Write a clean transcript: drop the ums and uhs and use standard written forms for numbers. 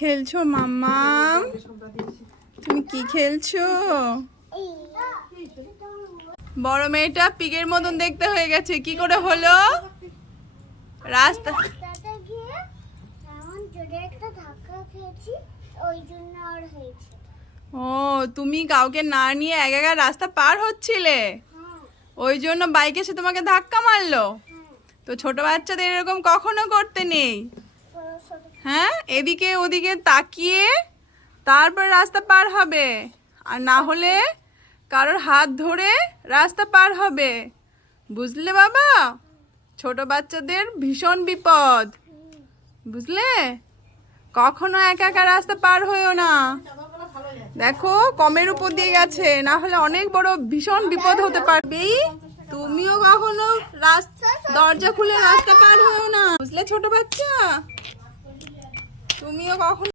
খেলছো মাম্মাম? তুমি কি খেলছো? বড় মেয়েটা পিগের মতন দেখতে হয়ে গেছে, কি করে হলো? রাস্তা ও, তুমি কাউকে না নিয়ে একা একা রাস্তা পার হচ্ছিলে, ওই জন্য বাইক এসে তোমাকে ধাক্কা মারলো। তো ছোট বাচ্চাদের এরকম কখনো করতে নেই। হ্যাঁ, এদিকে ওদিকে তাকিয়ে তারপর রাস্তা পার হবে, আর না হলে কারোর হাত ধরে রাস্তা পার হবে, বুঝলে বাবা? ছোট বাচ্চাদের ভীষণ বিপদ, বুঝলে? কখনো একা একা রাস্তা পার হইও না। দেখো কমের উপর দিয়ে গেছে, না হলে অনেক বড় ভীষণ বিপদ হতে পারবে। তুমিও কখনো দরজা খুলে রাস্তা পার হইও না, বুঝলে ছোট বাচ্চা? তুমিও কখনো